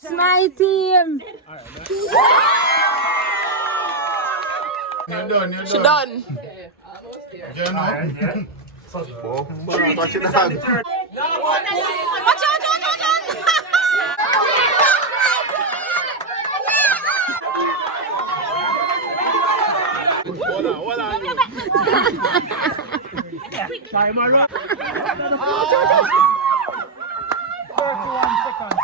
It's my team. You're done. She done. You're not. Watch it out. Watch out. Hold on. Timer up. 31 seconds.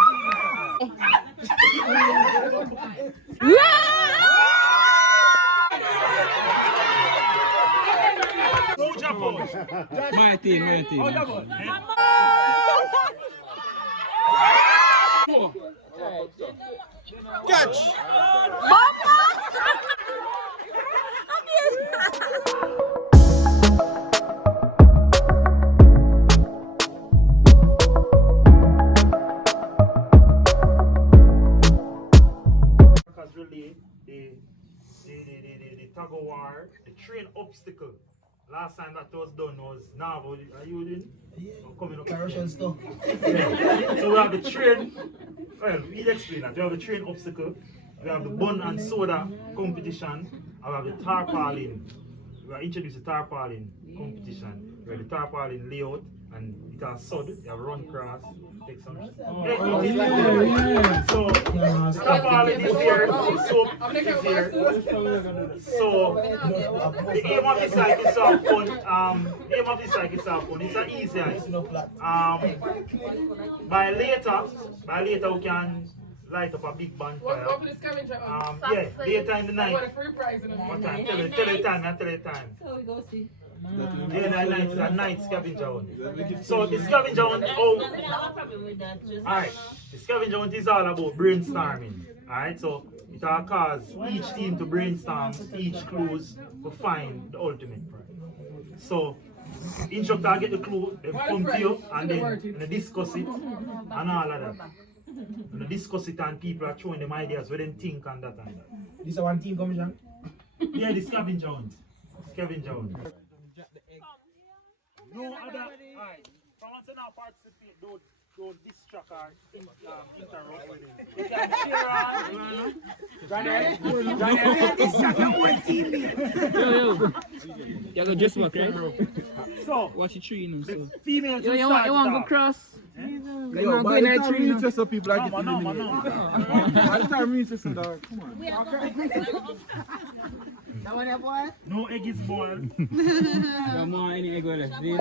My team. Catch. Relay, the tug of war, the train obstacle. Last time that was done was Navo. Are you doing? Yeah. Coming up. Russian stuff. So we have the train. Well, we'll explain that. We have the train obstacle. We have the bun and soda competition. And we have the tarpaulin. We have introduced the tarpaulin competition. We have the tarpaulin layout. And it has sod. You have run cross. Take some. So tarpaulin is here. The soap is here. So the aim of this cycle is to have fun. It's an easy one. By later we can light up a big bonfire. Yeah, later in the night. What time? Tell the time. So we go see. Yeah, the night scavenger hunt. So the scavenger hunt, alright, the scavenger hunt is all about brainstorming. Alright, so it will cause each team to brainstorm each clues to find the ultimate prize. So instructor get the clue, they come to you and then they discuss it and all of that. And they discuss it and people are throwing them ideas what they think and that and that. This is one team commission? Yeah, the scavenger hunt. No other. Alright. From once you now participate, don't distract or interrupt with it. You can cheer on. Johnny. You go just walk, right? So, watch the tree, you know. So. Females You want to go cross? Yo, by the time we reach so people are getting eliminated. By the time we reach so dog, come on. That one, boy? no egg is boiled. No more any egg left. Give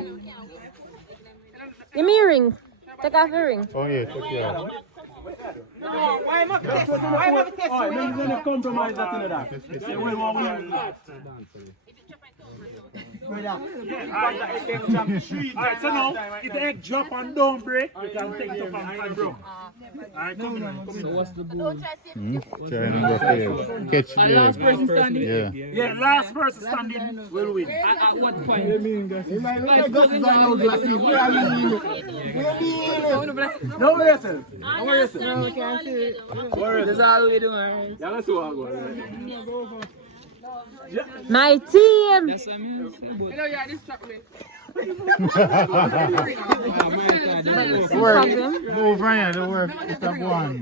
me a ring. Take off your ring. Oh yeah, take care. Why not test? Why not test? Oh, you're going to compromise that in that. Alright, so now, if the egg drop and don't break, you can take it up and bro. Alright, come in. So what's the goal? Trying to go catch And last person standing? Yeah. Yeah, last person standing will win. At what point? No worry yourself. Don't worry yourself. We can't see it. That's all we do. Yeah, let's go. My team. That's what I mean. Hello, yeah, this truck me. Work. Move Ryan, the work. It's up one.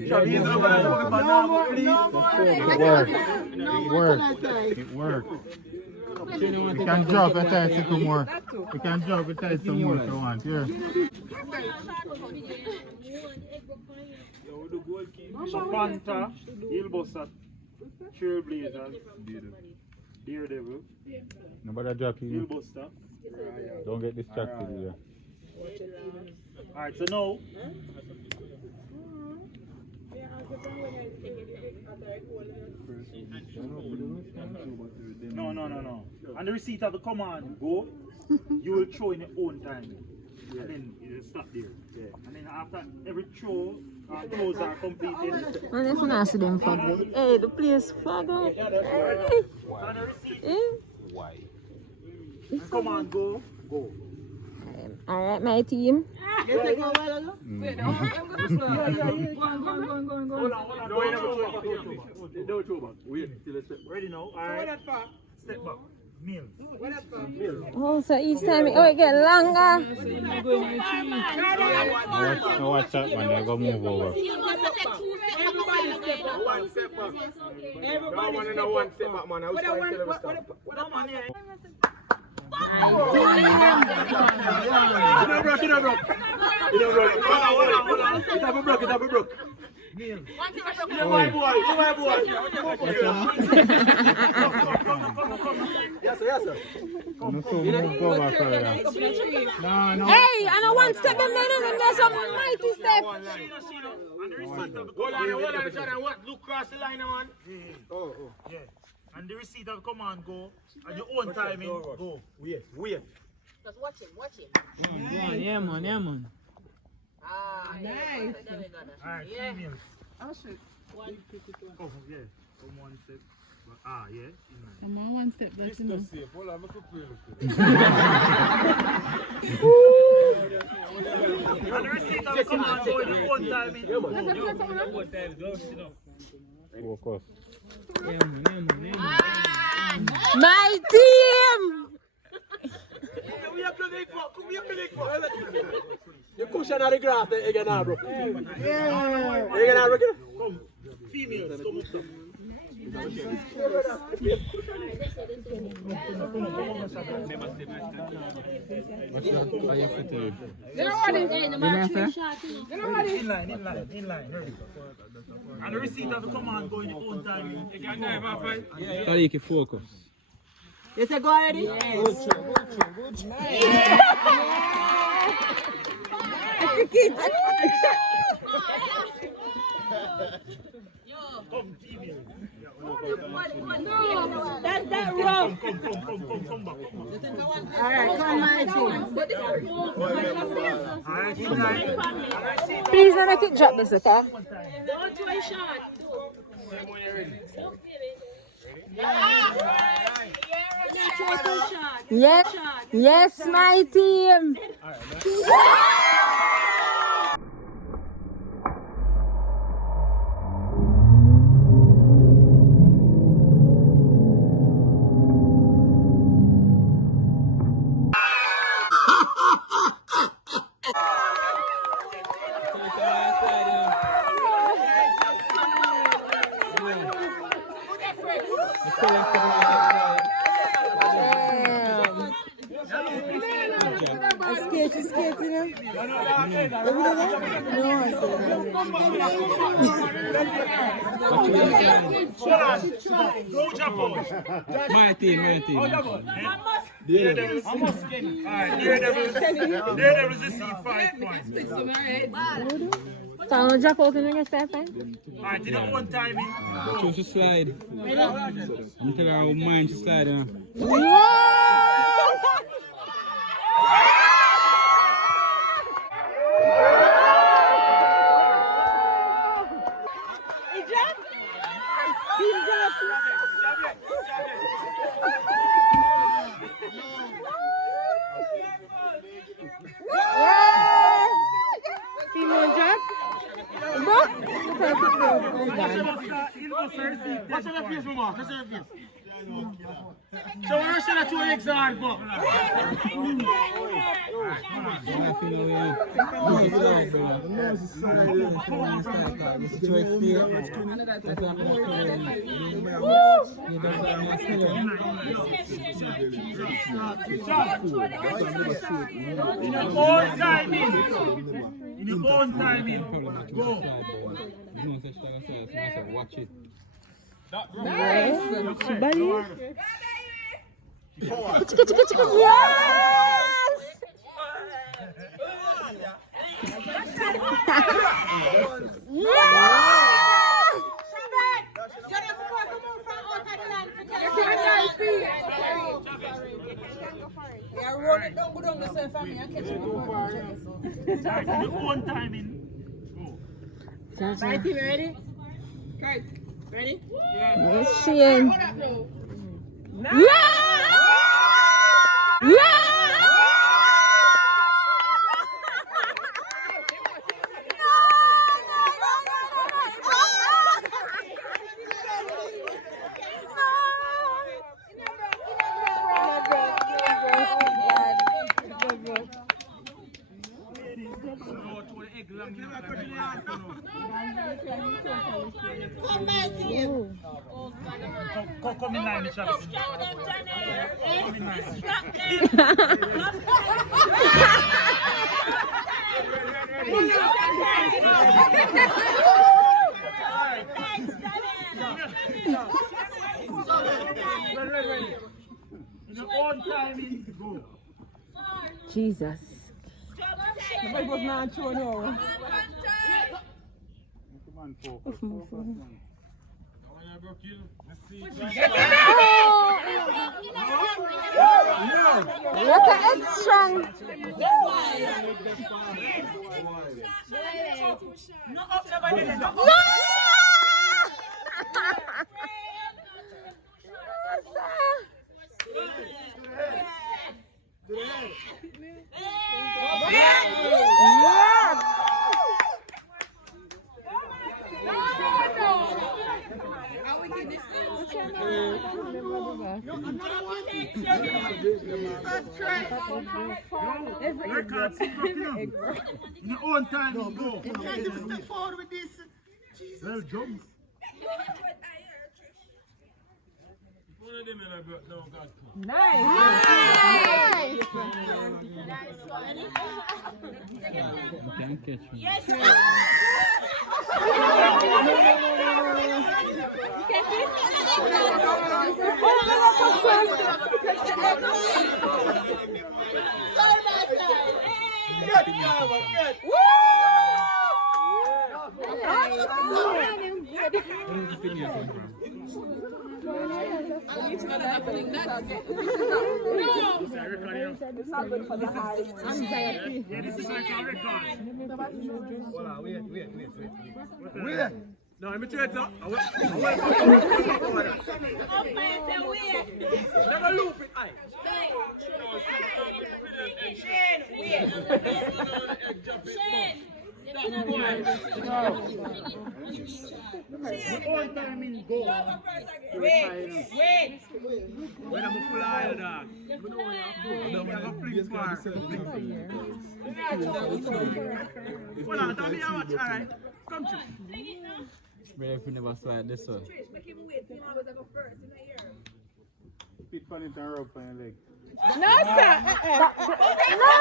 It works. We can drop a tight some more. We can drop a tight some more if you want. Here. So Panther, Hillbuster, Trailblazers, Daredevil, Nobody drop you. Hillbuster. Don't get distracted here. Alright, so now No. On the receipt of the command, go, you will throw in your own time. And then it will stop there. Yeah. And then after every throw, throws are completed. Man, if you not see them fog, hey, the place fog up. Hey. On the receipt, Why? come on, go. Alright, my team. Hold on. Don't throw back. Wait till the step. Ready now? Alright. Step back. Mills. Oh, so each time it get longer. Watch out, man. I go move over. Everybody step back. One step back. Everybody One step and one back. step back, man. I was What a trying one, to tell you what stuff. It have a broke. It have a broke. Mills. You my boy. Yes, sir. No, so move over further. No. Hey, I know one step them there, there's some mighty step. And the receipt of the Hold command. on, Jordan. What? Look across the line, man. Oh. Yeah. And the receipt of the command go. And your own timing go. Wait. Just watch him. Yeah, man. Nice. Alright, females. Oh shit. Oh, yeah. Come one step. Yeah. Come on, one step, that's enough. Hold on, make a prayer. And the receipt of the command go in your own timing. Focus. My team! We have to make for. You cushion on the grass, you get now, bro. Yeah. You get now, bro. Come. Females, come up top. In line. Hurry. And the receipt of the command go in your own timing. So you can focus. You say go already? Come, females. That's that rough. Come back. Alright, come my team. Alright, in line. Please don't make it drop this, okay? Don't do a shot. Yes, my team. Go jump on. My team. Daredevils. Alright, Daredevils receive 5 points. So I'll drop out and you get 5 points? Alright, in your own timing. Choose to slide. I'm telling her how mine to slide. Watch your face, mama. Watch your face. So we're rushing at 2 legs on, but. In your own timing. Go. Watch it. Nice. Buddy. Yes! Your own timing. Go. My team, ready? Right. Ready? Yes, Shane. Yeah! Come in line, Travis. Come in line. In your own time, go. Jesus. Nobody was not sure no. What a extra. No up never did it. No. Record, in your own time, go. You can't even step forward with this. Jesus. Well, jump. Can't catch me. Yes, Anxiety. Yeah, this is like a record. Wait. No, let me try it out. Never loop it. Shane, wait. Shane. One time in go. Wait. When I'm full of dog. I'm going to flick far. Hold on, tell me how much. All right. Come to. But if you never saw this one. Pit pan it and rub on your leg. No, sir. No.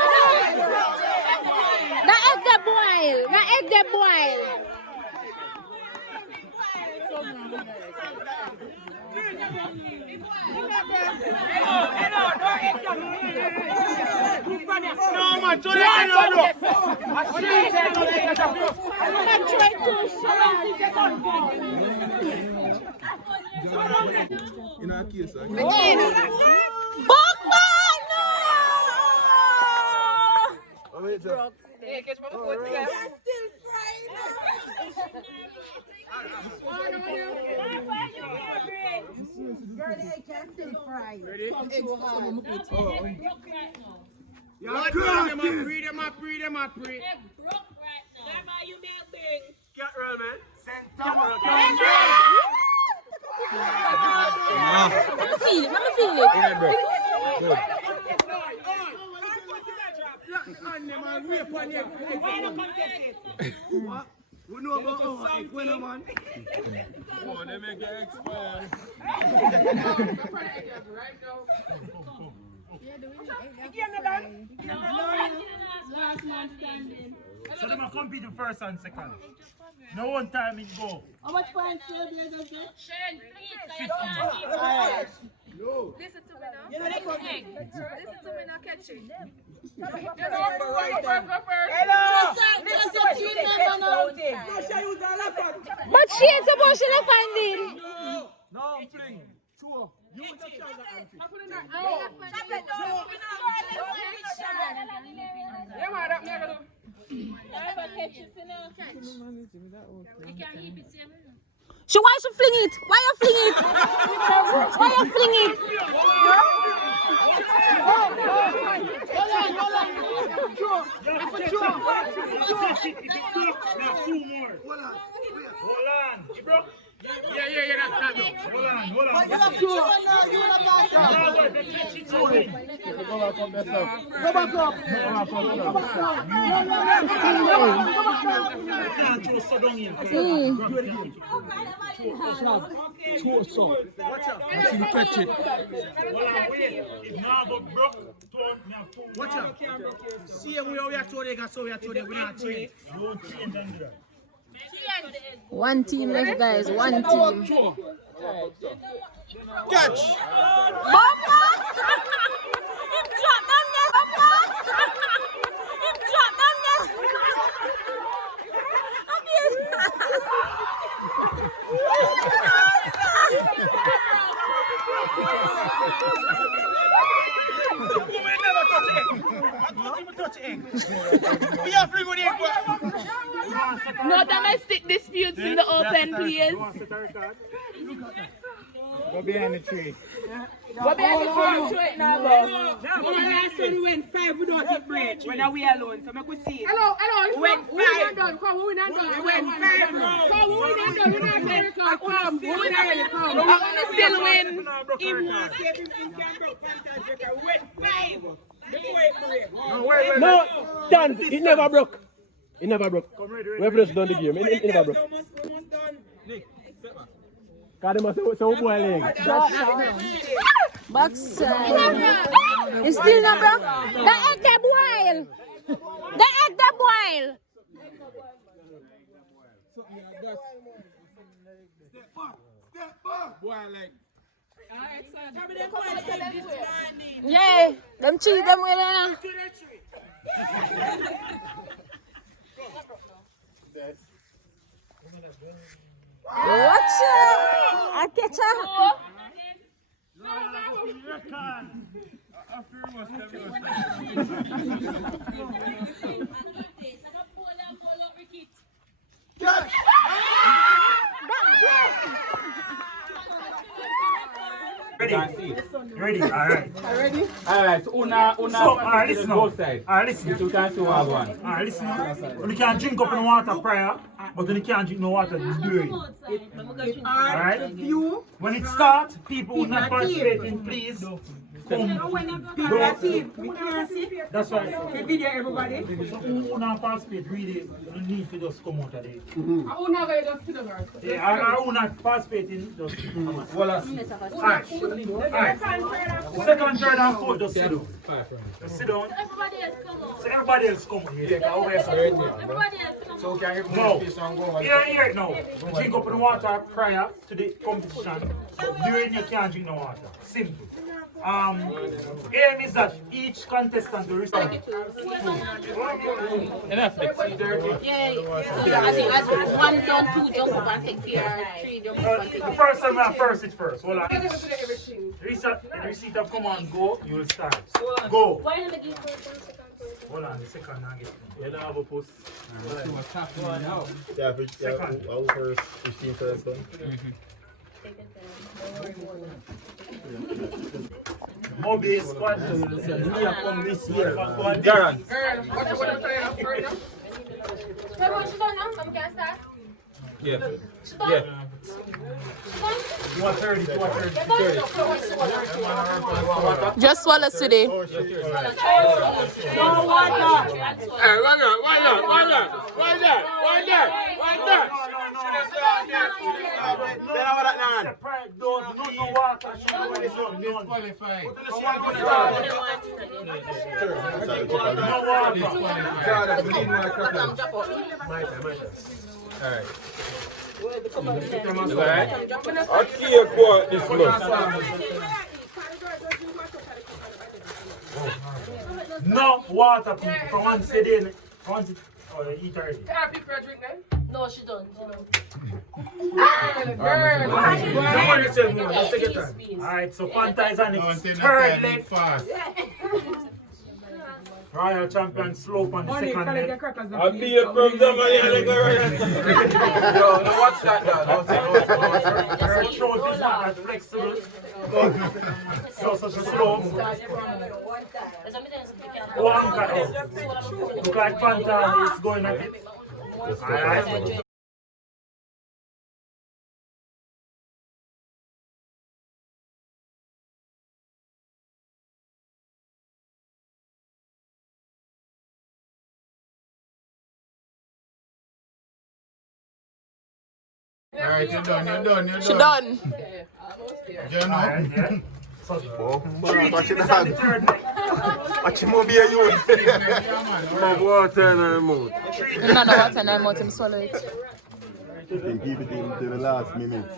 The egg the boil. The egg the boil. No, man, so they can In our case, We know about our man. oh, they make it expire. So they will compete the first and second. No one time in go. How much points do you get? Shane, please. Listen to me now. Listen to me now, catch it. But she ain't supposed to find it. No, fling. Sure. You want to try that. She why she fling it? Why you fling it? Why you fling it? Hold on. You broke? Yeah. Hold on. Watch out. See we are today, so we are today. We not change. Don't change and do that. One team left, guys. One team. Catch. Bumper! Him drop down there. Bumper! Him drop down there. No domestic disputes in the open, please. Go behind the tree. Go behind the tree, show it now, bro. Last one we went 5 without hit break. When we alone, so make we see it. Hello. We went 5. We went 5, bro. We not done. Still win. He wants to see if he can broke fantastic. We went 5. Before it break. No, Dan, it never broke. It never broke. We have just done the game. It never broke. Almost done. Because they must say, so boy leg. Backside. It's still not broke. The egg they boil. The egg they boil. Yeah, them cheese them with it. Watch out! I catch her. Ready? Alright. Alright, so una listen both sides. Alright, listen. You can see one. Alright, listen. You can drink up in water prior, but you can't drink no water during. Alright? When it starts, people who not participating, please come. That's right. Video everybody. So who not participate, really, you need to just come out of there. Yeah, I who not participating, just come out. Alright. Second, third, and fourth, just sit down. Just sit down. So everybody else come here. So can you no. Here, no. Drink up in water prior to the competition. During you can't drink no water. Simple. Aim is that each contestant will receive. Enough. Yeah. As one down, 2 jump up and take care. 3 jump up and take care. The first time I first it first. Hold on. Receipt of command go, you will start. Go. Hold on, the second I get. You don't have a post. Yeah, second. I'll first 15 first then. Mobile squad. Come this year. Darren. Yeah. Yeah. You are 30, you are 30. Just swallow today. Why not? Alright. Okay, boy, this month. No water for one setting. Once it eat already. No, she don't. Alright, so Fanta is on its third leg. Royal champion slope on the second leg. I'll be a problem, man. Watch that now. Her throat is not as flexible. So such a slope. One cut out. Look like Fanta is going at it. Alright. Alright, you're done. She done. Alright, yeah. Watch him over here, you. Water in the mouth. Another water and I'm out him swallow it. Keep it in to the last minute.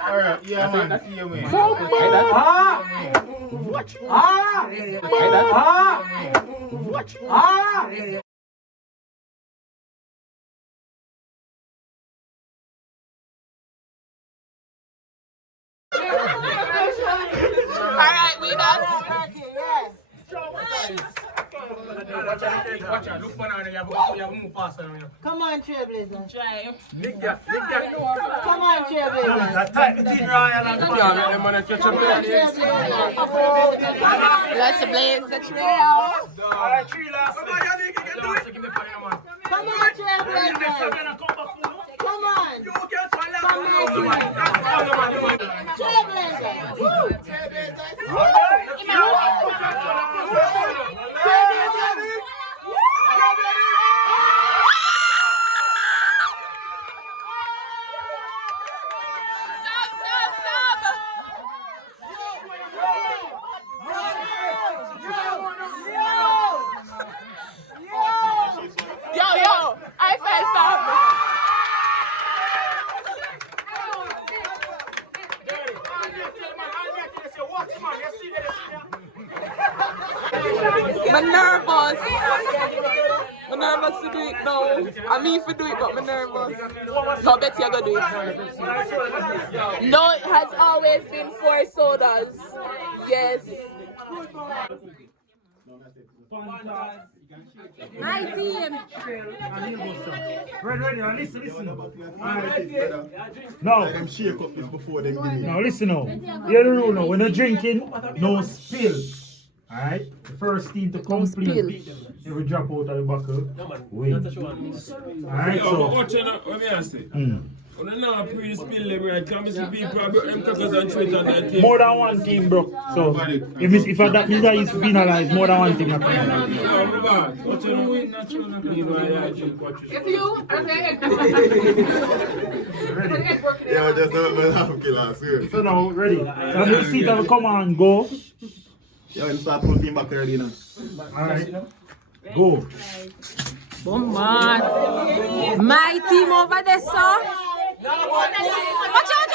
Alright, yeah, man. See you, man. Alright, we done. Watch out, look for now, you have move faster. Come on, Trailblazer. Try. Lick that. Come on, Trailblazer. That type between Royal and Them man catch up there. Let's blaze the trail. Alright, 3 last. Come on, Trailblazer. Come on. Trailblazer. Woo. Yo, I felt something. I'm nervous. I'm nervous to do it now. I mean, if you do it, but I'm nervous. No, bet you're gonna do it. No, it has always been 4 sodas. Yes. My team. Ready, now listen. No. Them shake up this before them give me. Now listen now. Hear the rule now. When you're drinking, no spill. Alright? The first team to complete every drop out of the buckle. Wait. Alright, so. Watch out, let me ask you. On a now pre-spill them right, can see people about them crackers and treat on that team. More than one team, bro. So, if that means that is penalized, more than one team. Watch out. If you, Yeah, just don't have killer, swear. So now, ready. So I'm going to see that we come on and go. Yeah, you start putting back early now. Alright. Go. Come on. My team over there, sir. Watch out.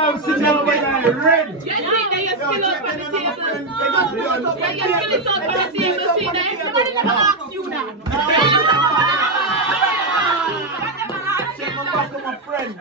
I'm sitting over there red. You see that you spill up on the table. Yeah, you spill it out on the table. See that? Everybody never asks you that. My friend.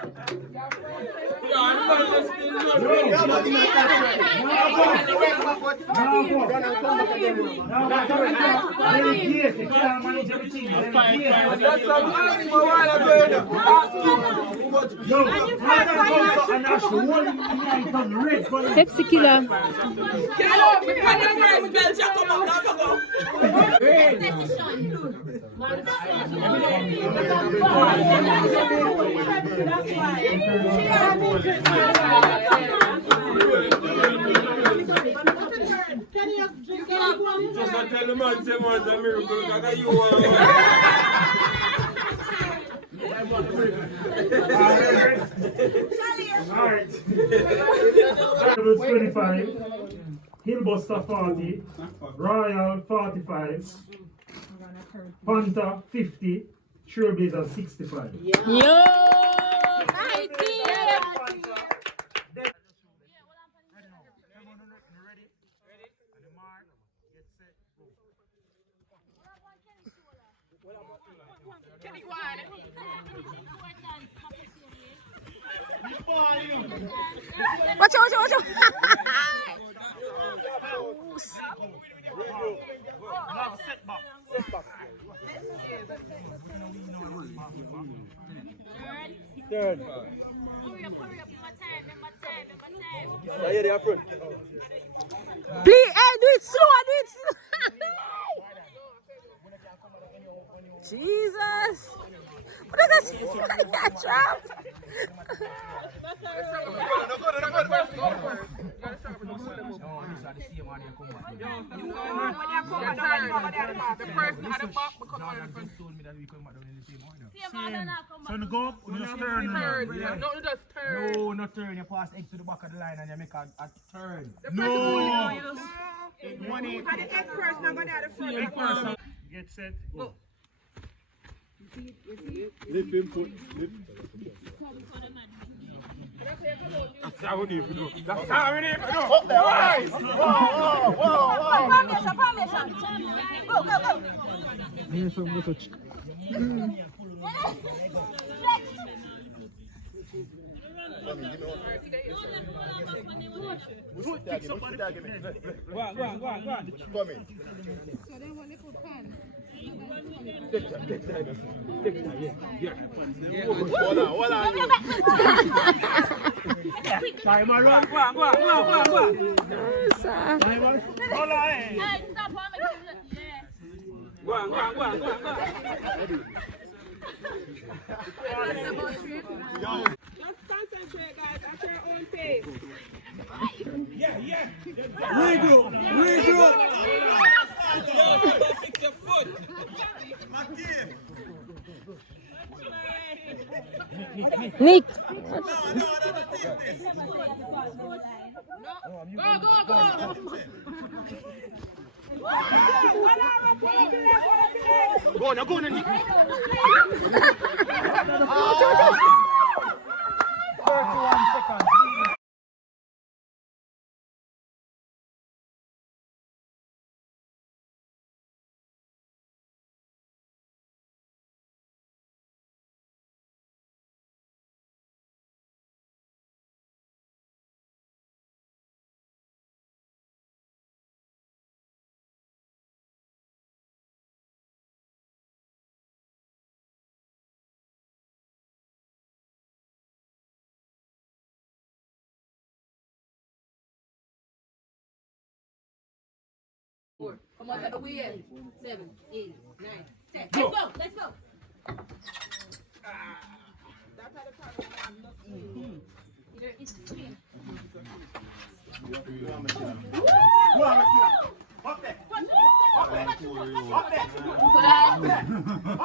Pepsi killer. Just tell the man, say man, the miracle, like you Alright. 25. Hillbuster 40, Royal 45, Panther 50, Trailblazer 65. Yo! Hi, team! Watch out, watch out, watch out! Third. Right here, there, front. Please, hey, do it slow, do it slow. Jesus. What is this? That trap? So you go up, you just turn. No, you just turn. No, not turn. You pass egg to the back of the line and you make a turn. No! And the egg first, now go down the front. Get set, go. Lift him foot. Lift. That's how we need to do. That's how we need to do. Up there, right. Whoa. Formation. Go, go, go. Here's some little Go on. Come in. Hold on. Time run. Go on. Hold on, Go on. Just concentrate, guys, at your own pace. Yeah. Regroup. Fix your foot. Nick. Go on, Nick. 31 seconds. Come on, take the wheel. 7, 8, 9, 10. Let's go.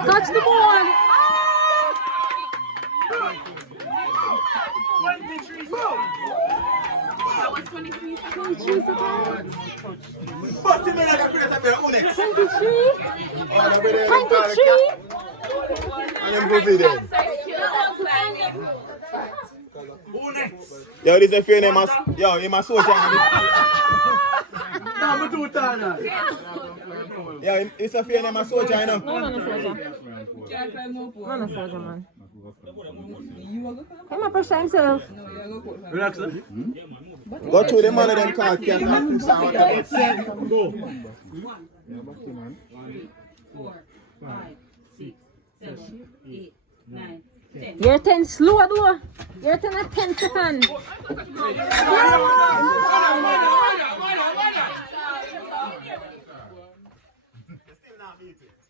Touch the ball. 23 seconds. That was 23 seconds. 23 seconds. 23. Who next? Yo, this is a fair name. Yo, you must switch on. I'm too tired. Yeah, it's a fair name. I switch on. No, soldier, man. Come on, pressure himself. Relax. Go through the money them cards. Go. 1, 4, 5, 6, 7, 8, 9, 10. You're 10 slow, though. You're 10 at 10 seconds.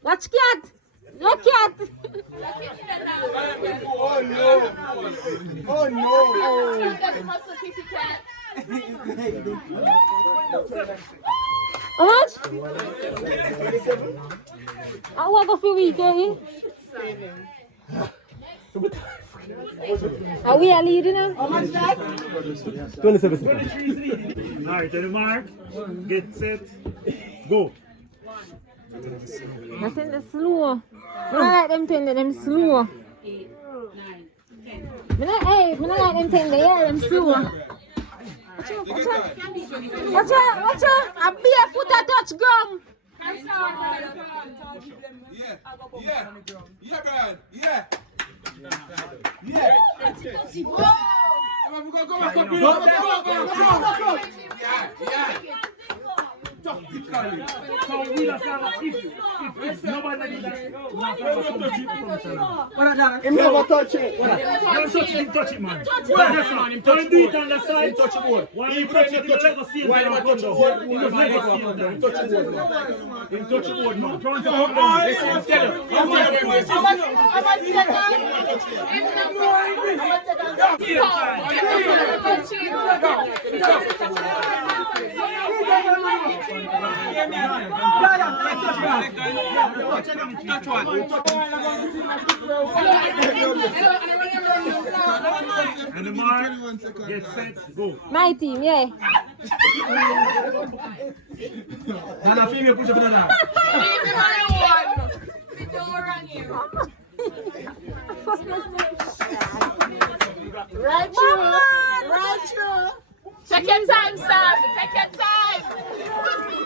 Watch cat. Look cat. Oh no. How much? I want a few weeks, eh? Are we a lead, you know? How much that? 27 seconds. Alright, tell the mark. Get set. Go. I think they're slow. I like them things that them slow. 8, 9, 10. I like them things that yeah, them slow. Watch out! A barefoot a touch gum. Yeah, Brian. Yeah. So we don't have if nobody did that, we have to Him never touch it. don't touch it, man. Don't do it on the side. Touch it more. Why you touch it? Why you touch it? Him touch it more, man. Front of him. And the mark, get set, go. My team, yeah. Nana, female push up in the Right through. Take your time, Sam. Take your time. Take your time,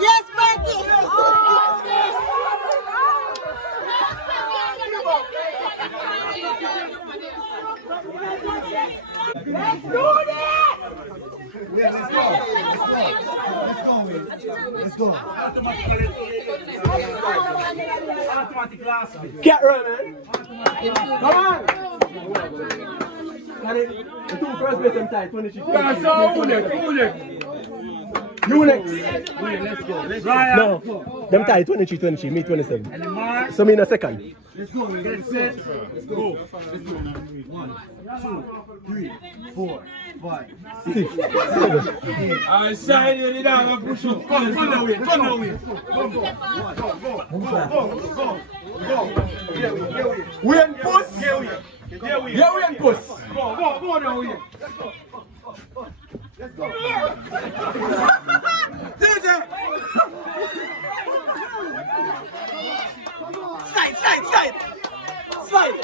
Yes, Becky. Let's do this. Let's go. Automatic last bit. Get right, man. Come on. The two first base and tie, 23. Unix. Let's go. No, them tie 23, me 27. And the mark, So me in a second. get set, go. 1, 2, 3, 4, 5, 6, 7, 8. I signed it down and push up. Go. We and puss. Yeah, we and puss. Go now, Wayne. Let's go. DJ. Slide.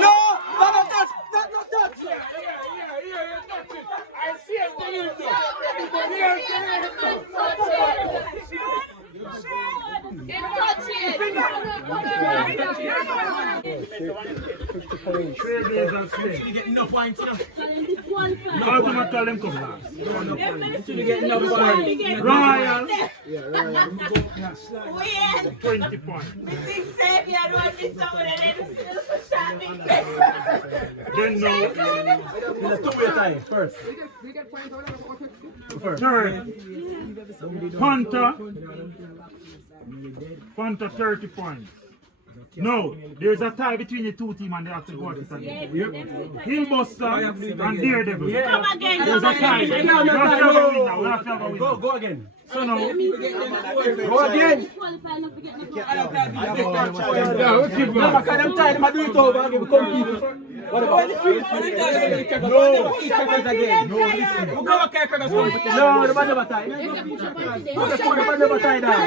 No, not touch. Yeah, touch it. I see it. Trailblazers play. You get enough points, you know. Automatically them come last. You get enough points. Royal. 20 points. Then no. It's a two-way tie, first. Third. Panther 30 points. No, there's a tie between the two teams and they have to go at it again. Hillbuster and Daredevil. Come again. There's a tie. We have to have a win. Go again. So now, Go again. Never can them tie them and do it over again. We come people. What about the three? No, again. No, listen. No, the man never tie. The man never tie that.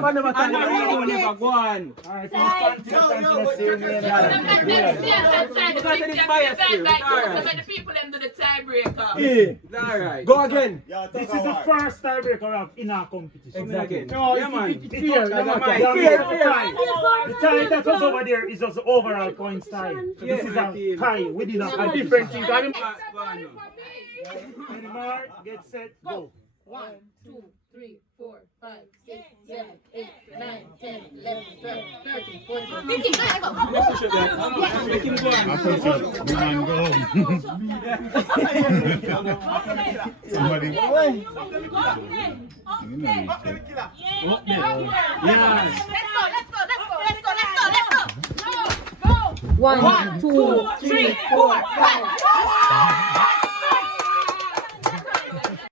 Man never tie that. Never go on. alright, let's see. the people them do the tiebreaker. Yeah. Go again. This is the first tiebreaker of in our competition. Exactly. No, yeah, man. The tie that was over there is just the overall points tie. So this is a tie within a different thing. Anymore, get set, go. 1, 2, 3, 4, 5, 6, 7, 8, 9, 10, 11, 12, 13, 14, 15. Somebody. Yes. Let's go. 1, 2, 3, 4, 5.